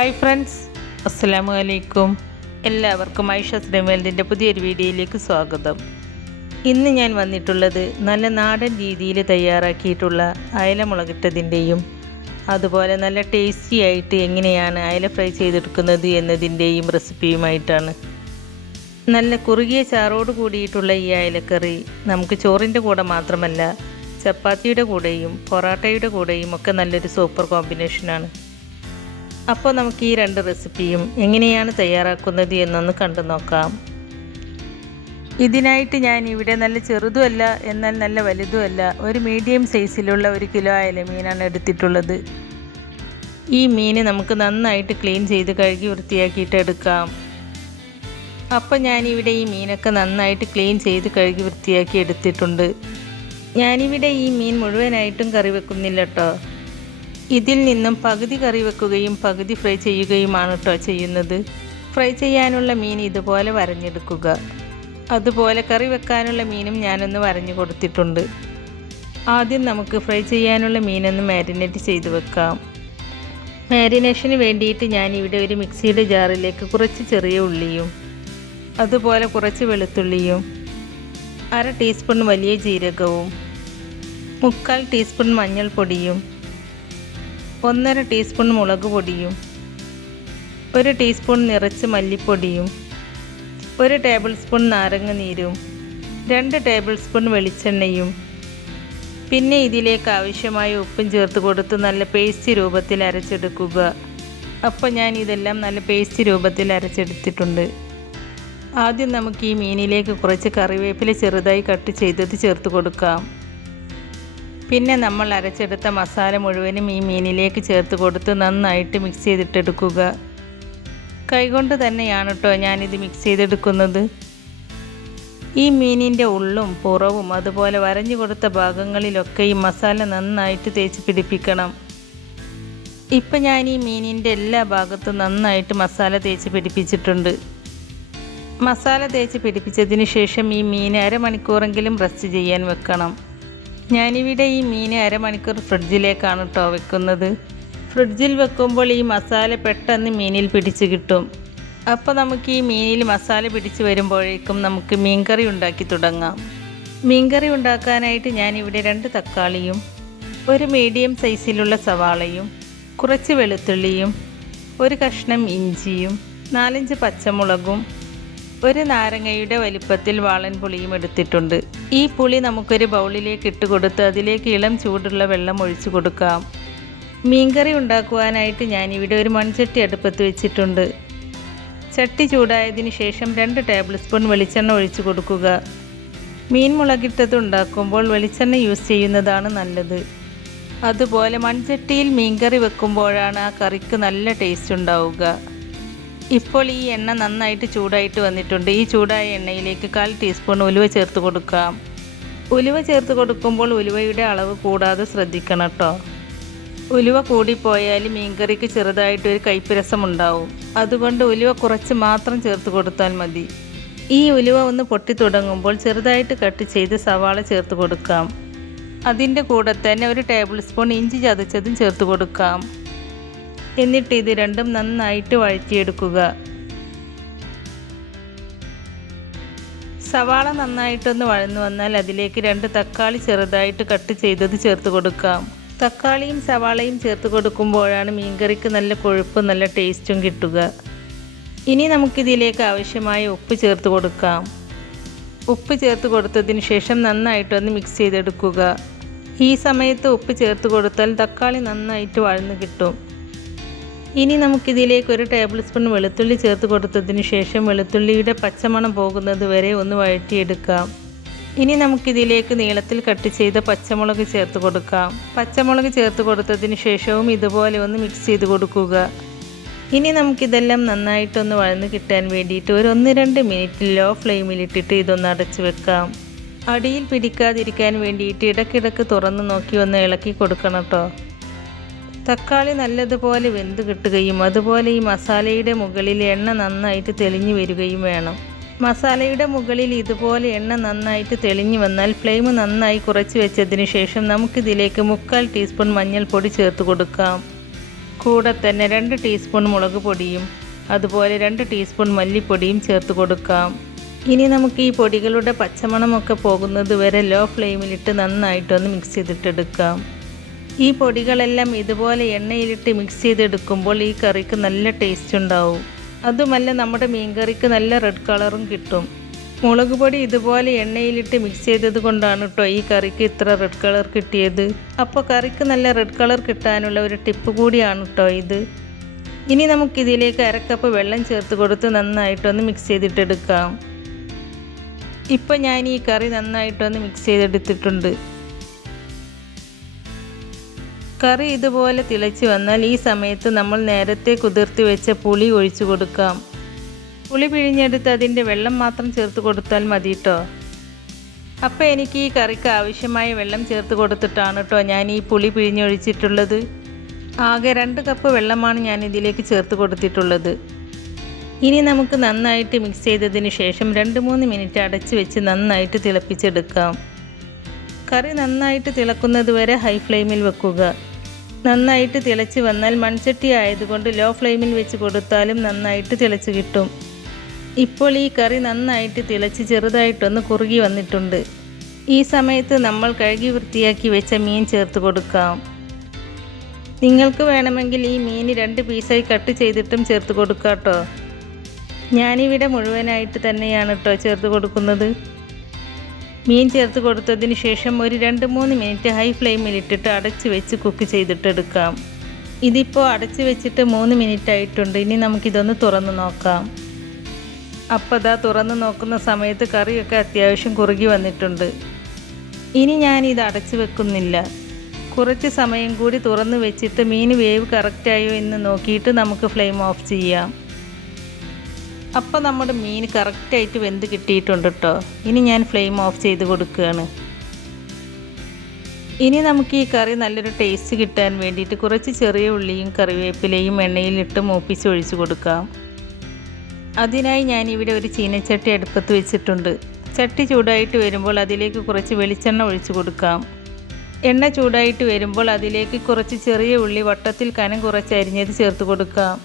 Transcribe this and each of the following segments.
Hi friends, അസ്സലാമു അലൈക്കും. എല്ലാവർക്കും ഐഷസ് വേൾഡിൻ്റെ പുതിയൊരു വീഡിയോയിലേക്ക് സ്വാഗതം. ഇന്ന് ഞാൻ വന്നിട്ടുള്ളത് നല്ല നാടൻ രീതിയിൽ തയ്യാറാക്കിയിട്ടുള്ള അയല മുളകിട്ടതിൻ്റെയും അതുപോലെ നല്ല ടേസ്റ്റി ആയിട്ട് എങ്ങനെയാണ് അയല ഫ്രൈ ചെയ്തെടുക്കുന്നത് എന്നതിൻ്റെയും റെസിപ്പിയുമായിട്ടാണ്. നല്ല കുറുകിയ ചാറോട് കൂടിയിട്ടുള്ള ഈ അയലക്കറി നമുക്ക് ചോറിൻ്റെ കൂടെ മാത്രമല്ല, ചപ്പാത്തിയുടെ കൂടെയും പൊറാട്ടയുടെ കൂടെയും ഒക്കെ നല്ലൊരു സൂപ്പർ കോമ്പിനേഷനാണ്. അപ്പോൾ നമുക്ക് ഈ രണ്ട് റെസിപ്പിയും എങ്ങനെയാണ് തയ്യാറാക്കുന്നത് എന്നൊന്ന് കണ്ടു നോക്കാം. ഇതിനായിട്ട് ഞാൻ ഇവിടെ നല്ല ചെറുതുമല്ല എന്നാൽ നല്ല വലുതുമല്ല, ഒരു മീഡിയം സൈസിലുള്ള 1 കിലോ അയല മീനാണ് എടുത്തിട്ടുള്ളത്. ഈ മീൻ നമുക്ക് നന്നായിട്ട് ക്ലീൻ ചെയ്ത് കഴുകി വൃത്തിയാക്കിയിട്ട് എടുക്കാം. അപ്പോൾ ഞാനിവിടെ ഈ മീനൊക്കെ നന്നായിട്ട് ക്ലീൻ ചെയ്ത് കഴുകി വൃത്തിയാക്കി എടുത്തിട്ടുണ്ട്. ഞാനിവിടെ ഈ മീൻ മുഴുവനായിട്ടും കറി വെക്കുന്നില്ല കേട്ടോ. ഇതിൽ നിന്നും പകുതി കറി വെക്കുകയും പകുതി ഫ്രൈ ചെയ്യുകയുമാണ് കേട്ടോ ചെയ്യുന്നത്. ഫ്രൈ ചെയ്യാനുള്ള മീൻ ഇതുപോലെ വരഞ്ഞെടുക്കുക. അതുപോലെ കറി വെക്കാനുള്ള മീനും ഞാനൊന്ന് വരഞ്ഞു കൊടുത്തിട്ടുണ്ട്. ആദ്യം നമുക്ക് ഫ്രൈ ചെയ്യാനുള്ള മീനൊന്ന് മാരിനേറ്റ് ചെയ്ത് വെക്കാം. മാരിനേഷന് വേണ്ടിയിട്ട് ഞാനിവിടെ ഒരു മിക്സിയുടെ ജാറിലേക്ക് കുറച്ച് ചെറിയ ഉള്ളിയും അതുപോലെ കുറച്ച് വെളുത്തുള്ളിയും 1/2 ടീസ്പൂൺ വലിയ ജീരകവും 3/4 ടീസ്പൂൺ മഞ്ഞൾപ്പൊടിയും 1/2 ടീസ്പൂൺ മുളക് പൊടിയും 1 ടീസ്പൂൺ നിറച്ച് മല്ലിപ്പൊടിയും 1 ടേബിൾ സ്പൂൺ നാരങ്ങ നീരും 2 ടേബിൾ സ്പൂൺ വെളിച്ചെണ്ണയും പിന്നെ ഇതിലേക്ക് ആവശ്യമായ ഉപ്പും ചേർത്ത് കൊടുത്ത് നല്ല പേസ്റ്റ് രൂപത്തിൽ അരച്ചെടുക്കുക. അപ്പോൾ ഞാൻ ഇതെല്ലാം നല്ല പേസ്റ്റ് രൂപത്തിൽ അരച്ചെടുത്തിട്ടുണ്ട്. ആദ്യം നമുക്ക് ഈ മീനിലേക്ക് കുറച്ച് കറിവേപ്പില ചെറുതായി കട്ട് ചെയ്തത് ചേർത്ത് കൊടുക്കാം. പിന്നെ നമ്മൾ അരച്ചെടുത്ത മസാല മുഴുവനും ഈ മീനിലേക്ക് ചേർത്ത് കൊടുത്ത് നന്നായിട്ട് മിക്സ് ചെയ്തിട്ടെടുക്കുക. കൈകൊണ്ട് തന്നെയാണ് കേട്ടോ ഞാനിത് മിക്സ് ചെയ്തെടുക്കുന്നത്. ഈ മീനിൻ്റെ ഉള്ളും പുറവും അതുപോലെ വരഞ്ഞു കൊടുത്ത ഭാഗങ്ങളിലൊക്കെ ഈ മസാല നന്നായിട്ട് തേച്ച് പിടിപ്പിക്കണം. ഇപ്പം ഞാൻ ഈ മീനിൻ്റെ എല്ലാ ഭാഗത്തും നന്നായിട്ട് മസാല തേച്ച് പിടിപ്പിച്ചിട്ടുണ്ട്. മസാല തേച്ച് പിടിപ്പിച്ചതിന് ശേഷം ഈ മീൻ അരമണിക്കൂറെങ്കിലും റെസ്റ്റ് ചെയ്യാൻ വെക്കണം. ഞാനിവിടെ ഈ മീൻ അരമണിക്കൂർ ഫ്രിഡ്ജിലേക്കാണ് കേട്ടോ വെക്കുന്നത്. ഫ്രിഡ്ജിൽ വെക്കുമ്പോൾ ഈ മസാല പെട്ടെന്ന് മീനിൽ പിടിച്ച് കിട്ടും. അപ്പോൾ നമുക്ക് ഈ മീനിൽ മസാല പിടിച്ച് വരുമ്പോഴേക്കും നമുക്ക് മീൻകറി ഉണ്ടാക്കി തുടങ്ങാം. മീൻകറി ഉണ്ടാക്കാനായിട്ട് ഞാനിവിടെ 2 തക്കാളിയും 1 മീഡിയം സൈസിലുള്ള സവാളയും കുറച്ച് വെളുത്തുള്ളിയും 1 കഷ്ണം ഇഞ്ചിയും 4-5 പച്ചമുളകും 1 നാരങ്ങയുടെ വലിപ്പത്തിൽ വാളൻ പുളിയും എടുത്തിട്ടുണ്ട്. ഈ പുളി നമുക്കൊരു ബൗളിലേക്ക് ഇട്ട് കൊടുത്ത് അതിലേക്ക് ഇളം ചൂടുള്ള വെള്ളം ഒഴിച്ചു കൊടുക്കാം. മീൻകറി ഉണ്ടാക്കുവാനായിട്ട് ഞാനിവിടെ ഒരു മൺചട്ടി അടുപ്പത്ത് വെച്ചിട്ടുണ്ട്. ചട്ടി ചൂടായതിന് ശേഷം 2 ടേബിൾ സ്പൂൺ വെളിച്ചെണ്ണ ഒഴിച്ചു കൊടുക്കുക. മീൻ മുളകിട്ടത് ഉണ്ടാക്കുമ്പോൾ വെളിച്ചെണ്ണ യൂസ് ചെയ്യുന്നതാണ് നല്ലത്. അതുപോലെ മൺചട്ടിയിൽ മീൻകറി വെക്കുമ്പോഴാണ് ആ കറിക്ക് നല്ല ടേസ്റ്റ് ഉണ്ടാവുക. ഇപ്പോൾ ഈ എണ്ണ നന്നായിട്ട് ചൂടായിട്ട് വന്നിട്ടുണ്ട്. ഈ ചൂടായ എണ്ണയിലേക്ക് 1/4 ടീസ്പൂൺ ഉലുവ ചേർത്ത് കൊടുക്കാം. ഉലുവ ചേർത്ത് കൊടുക്കുമ്പോൾ ഉലുവയുടെ അളവ് കൂടാതെ ശ്രദ്ധിക്കണം കേട്ടോ. ഉലുവ കൂടിപ്പോയാൽ മീൻകറിക്ക് ചെറുതായിട്ടൊരു കയ്പ്പ് രസമുണ്ടാവും. അതുകൊണ്ട് ഉലുവ കുറച്ച് മാത്രം ചേർത്ത് കൊടുത്താൽ മതി. ഈ ഉലുവ ഒന്ന് പൊട്ടി തുടങ്ങുമ്പോൾ ചെറുതായിട്ട് കട്ട് ചെയ്ത് സവാള ചേർത്ത് കൊടുക്കാം. അതിൻ്റെ കൂടെ തന്നെ 1 ടേബിൾ സ്പൂൺ ഇഞ്ചി ചതച്ചതും ചേർത്ത് കൊടുക്കാം. എന്നിട്ട് ഇത് രണ്ടും നന്നായിട്ട് വഴറ്റിയെടുക്കുക. സവാള നന്നായിട്ടൊന്ന് വഴന്നു വന്നാൽ അതിലേക്ക് 2 തക്കാളി ചെറുതായിട്ട് കട്ട് ചെയ്തത് ചേർത്ത് കൊടുക്കാം. തക്കാളിയും സവാളയും ചേർത്ത് കൊടുക്കുമ്പോഴാണ് മീൻകറിക്ക് നല്ല കൊഴുപ്പും നല്ല ടേസ്റ്റും കിട്ടുക. ഇനി നമുക്കിതിലേക്ക് ആവശ്യമായ ഉപ്പ് ചേർത്ത് കൊടുക്കാം. ഉപ്പ് ചേർത്ത് കൊടുത്തതിന് ശേഷം നന്നായിട്ടൊന്ന് മിക്സ് ചെയ്തെടുക്കുക. ഈ സമയത്ത് ഉപ്പ് ചേർത്ത് കൊടുത്താൽ തക്കാളി നന്നായിട്ട് വഴന്നു കിട്ടും. ഇനി നമുക്കിതിലേക്ക് 1 ടേബിൾ സ്പൂൺ വെളുത്തുള്ളി ചേർത്ത് കൊടുത്തതിന് ശേഷം വെളുത്തുള്ളിയുടെ പച്ചമണം പോകുന്നത് വരെ ഒന്ന് വഴറ്റിയെടുക്കാം. ഇനി നമുക്കിതിലേക്ക് നീളത്തിൽ കട്ട് ചെയ്ത പച്ചമുളക് ചേർത്ത് കൊടുക്കാം. പച്ചമുളക് ചേർത്ത് കൊടുത്തതിന് ശേഷവും ഇതുപോലെ ഒന്ന് മിക്സ് ചെയ്ത് കൊടുക്കുക. ഇനി നമുക്കിതെല്ലാം നന്നായിട്ടൊന്ന് വഴന്ന് കിട്ടാൻ വേണ്ടിയിട്ട് ഒരു 1-2 മിനിറ്റ് ലോ ഫ്ലെയിമിലിട്ടിട്ട് ഇതൊന്ന് അടച്ചു വെക്കാം. അടിയിൽ പിടിക്കാതിരിക്കാൻ വേണ്ടിയിട്ട് ഇടയ്ക്കിടയ്ക്ക് തുറന്ന് നോക്കി ഒന്ന് ഇളക്കി കൊടുക്കണം കേട്ടോ. തക്കാളി നല്ലതുപോലെ വെന്ത് കിട്ടുകയും അതുപോലെ ഈ മസാലയുടെ മുകളിൽ എണ്ണ നന്നായിട്ട് തെളിഞ്ഞു വരികയും വേണം. മസാലയുടെ മുകളിൽ ഇതുപോലെ എണ്ണ നന്നായിട്ട് തെളിഞ്ഞു വന്നാൽ ഫ്ലെയിം നന്നായി കുറച്ച് വെച്ചതിന് ശേഷം നമുക്കിതിലേക്ക് 3/4 ടീസ്പൂൺ മഞ്ഞൾപ്പൊടി ചേർത്ത് കൊടുക്കാം. കൂടെ തന്നെ 2 ടീസ്പൂൺ മുളക് പൊടിയും അതുപോലെ 2 ടീസ്പൂൺ മല്ലിപ്പൊടിയും ചേർത്ത് കൊടുക്കാം. ഇനി നമുക്ക് ഈ പൊടികളുടെ പച്ചമണമൊക്കെ പോകുന്നത് വരെ ലോ ഫ്ലെയിമിലിട്ട് നന്നായിട്ടൊന്ന് മിക്സ് ചെയ്തിട്ടെടുക്കാം. ഈ പൊടികളെല്ലാം ഇതുപോലെ എണ്ണയിലിട്ട് മിക്സ് ചെയ്തെടുക്കുമ്പോൾ ഈ കറിക്ക് നല്ല ടേസ്റ്റ് ഉണ്ടാവും. അതുമല്ല നമ്മുടെ മീൻകറിക്ക് നല്ല റെഡ് കളറും കിട്ടും. മുളക് പൊടി ഇതുപോലെ എണ്ണയിലിട്ട് മിക്സ് ചെയ്തത് കൊണ്ടാണ് കേട്ടോ ഈ കറിക്ക് ഇത്ര റെഡ് കളർ കിട്ടിയത്. അപ്പോൾ കറിക്ക് നല്ല റെഡ് കളർ കിട്ടാനുള്ള ഒരു ടിപ്പ് കൂടിയാണ് കേട്ടോ ഇത്. ഇനി നമുക്കിതിലേക്ക് 1/2 കപ്പ് വെള്ളം ചേർത്ത് കൊടുത്ത് നന്നായിട്ടൊന്ന് മിക്സ് ചെയ്തിട്ടെടുക്കാം. ഇപ്പോൾ ഞാൻ ഈ കറി നന്നായിട്ടൊന്ന് മിക്സ് ചെയ്തെടുത്തിട്ടുണ്ട്. കറി ഇതുപോലെ തിളച്ച് വന്നാൽ ഈ സമയത്ത് നമ്മൾ നേരത്തെ കുതിർത്തി വെച്ച പുളി ഒഴിച്ചു കൊടുക്കാം. പുളി പിഴിഞ്ഞെടുത്ത് അതിൻ്റെ വെള്ളം മാത്രം ചേർത്ത് കൊടുത്താൽ മതി കേട്ടോ. അപ്പോൾ എനിക്ക് ഈ കറിക്ക് ആവശ്യമായ വെള്ളം ചേർത്ത് കൊടുത്തിട്ടാണ് കേട്ടോ ഞാൻ ഈ പുളി പിഴിഞ്ഞൊഴിച്ചിട്ടുള്ളത്. ആകെ 2 കപ്പ് വെള്ളമാണ് ഞാൻ ഇതിലേക്ക് ചേർത്ത് കൊടുത്തിട്ടുള്ളത്. ഇനി നമുക്ക് നന്നായിട്ട് മിക്സ് ചെയ്തതിന് ശേഷം 2-3 മിനിറ്റ് അടച്ച് വെച്ച് നന്നായിട്ട് തിളപ്പിച്ചെടുക്കാം. കറി നന്നായിട്ട് തിളക്കുന്നത് വരെ ഹൈ ഫ്ലെയിമിൽ വെക്കുക. നന്നായിട്ട് തിളച്ച് വന്നാൽ മൺചട്ടി ആയതുകൊണ്ട് ലോ ഫ്ലെയിമിൽ വെച്ച് കൊടുത്താലും നന്നായിട്ട് തിളച്ച് കിട്ടും. ഇപ്പോൾ ഈ കറി നന്നായിട്ട് തിളച്ച് ചെറുതായിട്ടൊന്ന് കുറുകി വന്നിട്ടുണ്ട്. ഈ സമയത്ത് നമ്മൾ കഴുകി വൃത്തിയാക്കി വെച്ച മീൻ ചേർത്ത് കൊടുക്കാം. നിങ്ങൾക്ക് വേണമെങ്കിൽ ഈ മീൻ 2 പീസായി കട്ട് ചെയ്തിട്ടും ചേർത്ത് കൊടുക്കാം കേട്ടോ. ഞാനിവിടെ മുഴുവനായിട്ട് തന്നെയാണ് കേട്ടോ ചേർത്ത് കൊടുക്കുന്നത്. മീൻ ചേർത്ത് കൊടുത്തതിന് ശേഷം ഒരു 2-3 മിനിറ്റ് ഹൈ ഫ്ലെയിമിലിട്ടിട്ട് അടച്ച് വെച്ച് കുക്ക് ചെയ്തിട്ടെടുക്കാം. ഇതിപ്പോൾ അടച്ച് വെച്ചിട്ട് 3 മിനിറ്റ് ആയിട്ടുണ്ട്. ഇനി നമുക്കിതൊന്ന് തുറന്ന് നോക്കാം. അപ്പോൾ ദാ തുറന്ന് നോക്കുന്ന സമയത്ത് കറിയൊക്കെ അത്യാവശ്യം കുറുകി വന്നിട്ടുണ്ട്. ഇനി ഞാനിത് അടച്ച് വെക്കുന്നില്ല. കുറച്ച് സമയം കൂടി തുറന്ന് വെച്ചിട്ട് മീൻ വേവ് കറക്റ്റായോ എന്ന് നോക്കിയിട്ട് നമുക്ക് ഫ്ലെയിം ഓഫ് ചെയ്യാം. അപ്പോൾ നമ്മുടെ മീൻ കറക്റ്റായിട്ട് വെന്ത് കിട്ടിയിട്ടുണ്ട് കേട്ടോ. ഇനി ഞാൻ ഫ്ലെയിം ഓഫ് ചെയ്ത് കൊടുക്കുകയാണ്. ഇനി നമുക്ക് ഈ കറി നല്ലൊരു ടേസ്റ്റ് കിട്ടാൻ വേണ്ടിയിട്ട് കുറച്ച് ചെറിയ ഉള്ളിയും കറിവേപ്പിലയും എണ്ണയിലിട്ട് മൂപ്പിച്ച് ഒഴിച്ച് കൊടുക്കാം. അതിനായി ഞാനിവിടെ ഒരു ചീനച്ചട്ടി അടുപ്പത്ത് വെച്ചിട്ടുണ്ട്. ചട്ടി ചൂടായിട്ട് വരുമ്പോൾ അതിലേക്ക് കുറച്ച് വെളിച്ചെണ്ണ ഒഴിച്ച് കൊടുക്കാം. എണ്ണ ചൂടായിട്ട് വരുമ്പോൾ അതിലേക്ക് കുറച്ച് ചെറിയ ഉള്ളി വട്ടത്തിൽ കനം കുറച്ച് അരിഞ്ഞത് ചേർത്ത് കൊടുക്കാം.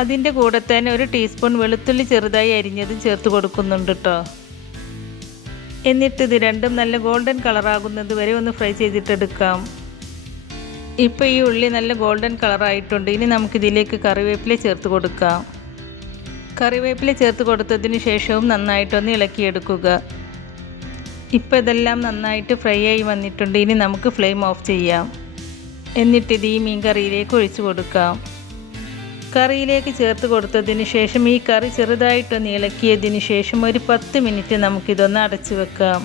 അതിൻ്റെ കൂടെ തന്നെ 1 ടീസ്പൂൺ വെളുത്തുള്ളി ചെറുതായി അരിഞ്ഞതും ചേർത്ത് കൊടുക്കുന്നുണ്ട് കേട്ടോ. എന്നിട്ട് ഇത് രണ്ടും നല്ല ഗോൾഡൻ കളറാകുന്നത് വരെ ഒന്ന് ഫ്രൈ ചെയ്തിട്ടെടുക്കാം. ഇപ്പോൾ ഈ ഉള്ളി നല്ല ഗോൾഡൻ കളറായിട്ടുണ്ട്. ഇനി നമുക്കിതിലേക്ക് കറിവേപ്പില ചേർത്ത് കൊടുക്കാം. കറിവേപ്പില ചേർത്ത് കൊടുത്തതിന് ശേഷവും നന്നായിട്ടൊന്ന് ഇളക്കിയെടുക്കുക. ഇപ്പോൾ ഇതെല്ലാം നന്നായിട്ട് ഫ്രൈ ആയി വന്നിട്ടുണ്ട്. ഇനി നമുക്ക് ഫ്ലെയിം ഓഫ് ചെയ്യാം. എന്നിട്ടിത് ഈ മീൻ കറിയിലേക്ക് ഒഴിച്ചു കൊടുക്കാം. കറിയിലേക്ക് ചേർത്ത് കൊടുത്തതിന് ശേഷം ഈ കറി ചെറുതായിട്ടൊന്ന് ഇളക്കിയതിന് ശേഷം ഒരു 10 മിനിറ്റ് നമുക്കിതൊന്ന് അടച്ചു വെക്കാം.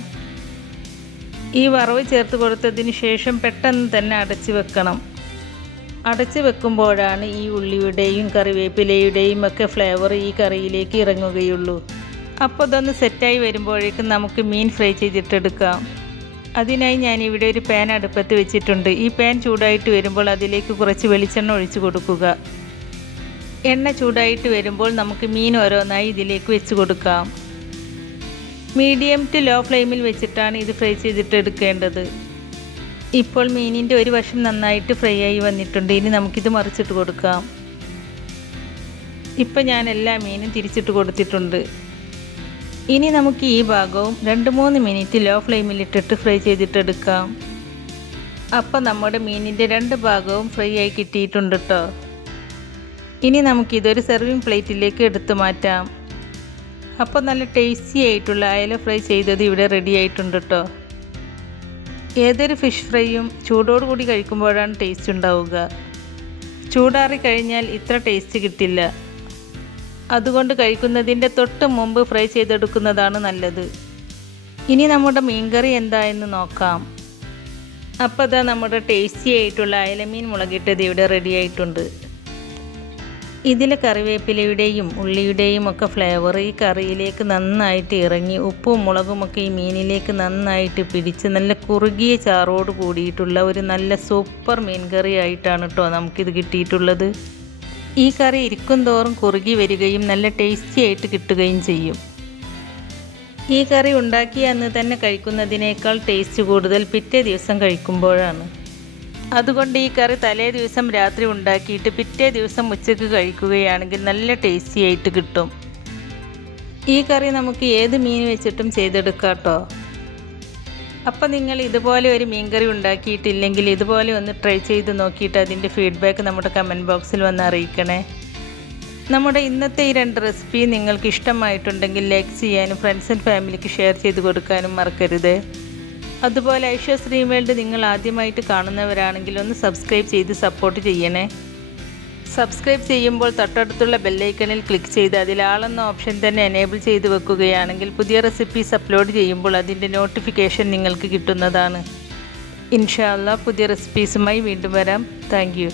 ഈ വറവ് ചേർത്ത് കൊടുത്തതിന് ശേഷം പെട്ടെന്ന് തന്നെ അടച്ചു വെക്കണം. അടച്ചു വെക്കുമ്പോഴാണ് ഈ ഉള്ളിയുടെയും കറിവേപ്പിലയുടെയും ഒക്കെ ഫ്ലേവർ ഈ കറിയിലേക്ക് ഇറങ്ങുകയുള്ളൂ. അപ്പോൾ ഇതൊന്ന് സെറ്റായി വരുമ്പോഴേക്കും നമുക്ക് മീൻ ഫ്രൈ ചെയ്തിട്ടെടുക്കാം. അതിനായി ഞാനിവിടെ ഒരു പാൻ അടുപ്പത്ത് വെച്ചിട്ടുണ്ട്. ഈ പാൻ ചൂടായിട്ട് വരുമ്പോൾ അതിലേക്ക് കുറച്ച് വെളിച്ചെണ്ണ ഒഴിച്ച് കൊടുക്കുക. എണ്ണ ചൂടായിട്ട് വരുമ്പോൾ നമുക്ക് മീൻ ഓരോന്നായി ഇതിലേക്ക് വെച്ച് കൊടുക്കാം. മീഡിയം ടു ലോ ഫ്ലെയിമിൽ വെച്ചിട്ടാണ് ഇത് ഫ്രൈ ചെയ്തിട്ടെടുക്കേണ്ടത്. ഇപ്പോൾ മീനിൻ്റെ ഒരു വശം നന്നായിട്ട് ഫ്രൈ ആയി വന്നിട്ടുണ്ട്. ഇനി നമുക്കിത് മറിച്ചിട്ട് കൊടുക്കാം. ഇപ്പം ഞാൻ എല്ലാ മീനും തിരിച്ചിട്ട് കൊടുത്തിട്ടുണ്ട്. ഇനി നമുക്ക് ഈ ഭാഗവും 2-3 മിനിറ്റ് ലോ ഫ്ലെയിമിലിട്ടിട്ട് ഫ്രൈ ചെയ്തിട്ടെടുക്കാം. അപ്പോൾ നമ്മുടെ മീനിൻ്റെ 2 ഭാഗവും ഫ്രൈ ആയി കിട്ടിയിട്ടുണ്ട് കേട്ടോ. ഇനി നമുക്കിതൊരു സെർവിങ് പ്ലേറ്റിലേക്ക് എടുത്തു മാറ്റാം. അപ്പോൾ നല്ല ടേസ്റ്റി ആയിട്ടുള്ള അയല ഫ്രൈ ചെയ്തത് ഇവിടെ റെഡി ആയിട്ടുണ്ട് കേട്ടോ. ഏതൊരു ഫിഷ് ഫ്രൈയും ചൂടോടുകൂടി കഴിക്കുമ്പോഴാണ് ടേസ്റ്റ് ഉണ്ടാവുക. ചൂടാറി കഴിഞ്ഞാൽ ഇത്ര ടേസ്റ്റ് കിട്ടില്ല. അതുകൊണ്ട് കഴിക്കുന്നതിൻ്റെ തൊട്ട് മുമ്പ് ഫ്രൈ ചെയ്തെടുക്കുന്നതാണ് നല്ലത്. ഇനി നമ്മുടെ മീൻകറി എന്തായെന്ന് നോക്കാം. അപ്പോൾ അതാ നമ്മുടെ ടേസ്റ്റി ആയിട്ടുള്ള അയലമീൻ മുളകിട്ടത് ഇവിടെ റെഡി ആയിട്ടുണ്ട്. ഇതിൽ കറിവേപ്പിലയുടെയും ഉള്ളിയുടെയും ഒക്കെ ഫ്ലേവർ ഈ കറിയിലേക്ക് നന്നായിട്ട് ഇറങ്ങി ഉപ്പും മുളകുമൊക്കെ ഈ മീനിലേക്ക് നന്നായിട്ട് പിടിച്ച് നല്ല കുറുകിയ ചാറോട് കൂടിയിട്ടുള്ള ഒരു നല്ല സൂപ്പർ മീൻ കറി ആയിട്ടാണ് കേട്ടോ നമുക്കിത് കിട്ടിയിട്ടുള്ളത്. ഈ കറി ഇരിക്കും തോറും കുറുകി വരികയും നല്ല ടേസ്റ്റി ആയിട്ട് കിട്ടുകയും ചെയ്യും. ഈ കറി ഉണ്ടാക്കിയ അന്ന് തന്നെ കഴിക്കുന്നതിനേക്കാൾ ടേസ്റ്റ് കൂടുതൽ പിറ്റേ ദിവസം കഴിക്കുമ്പോഴാണ്. അതുകൊണ്ട് ഈ കറി തലേ ദിവസം രാത്രി ഉണ്ടാക്കിയിട്ട് പിറ്റേ ദിവസം ഉച്ചയ്ക്ക് കഴിക്കുകയാണെങ്കിൽ നല്ല ടേസ്റ്റി ആയിട്ട് കിട്ടും. ഈ കറി നമുക്ക് ഏത് മീൻ വെച്ചിട്ടും ചെയ്തെടുക്കാം കേട്ടോ. അപ്പം നിങ്ങൾ ഇതുപോലെ ഒരു മീൻകറി ഉണ്ടാക്കിയിട്ടില്ലെങ്കിൽ ഇതുപോലെ ഒന്ന് ട്രൈ ചെയ്ത് നോക്കിയിട്ട് അതിൻ്റെ ഫീഡ്ബാക്ക് നമ്മുടെ കമൻറ്റ് ബോക്സിൽ വന്ന് അറിയിക്കണേ. നമ്മുടെ ഇന്നത്തെ ഈ 2 റെസിപ്പി നിങ്ങൾക്ക് ഇഷ്ടമായിട്ടുണ്ടെങ്കിൽ ലൈക്ക് ചെയ്യാനും ഫ്രണ്ട്സ് ആൻഡ് ഫാമിലിക്ക് ഷെയർ ചെയ്ത് കൊടുക്കാനും മറക്കരുത്. അതുപോലെ ഐഷാസ് ഡ്രീം വേൾഡ് നിങ്ങൾ ആദ്യമായിട്ട് കാണുന്നവരാണെങ്കിൽ ഒന്ന് സബ്സ്ക്രൈബ് ചെയ്ത് സപ്പോർട്ട് ചെയ്യണേ. സബ്സ്ക്രൈബ് ചെയ്യുമ്പോൾ തൊട്ടടുത്തുള്ള ബെല്ലൈക്കണിൽ ക്ലിക്ക് ചെയ്ത് അതിൽ ആളെന്ന ഓപ്ഷൻ തന്നെ എനേബിൾ ചെയ്ത് വെക്കുകയാണെങ്കിൽ പുതിയ റെസിപ്പീസ് അപ്ലോഡ് ചെയ്യുമ്പോൾ അതിൻ്റെ നോട്ടിഫിക്കേഷൻ നിങ്ങൾക്ക് കിട്ടുന്നതാണ്. ഇൻഷാ അല്ലാഹ് പുതിയ റെസിപ്പീസുമായി വീണ്ടും വരാം. Thank you.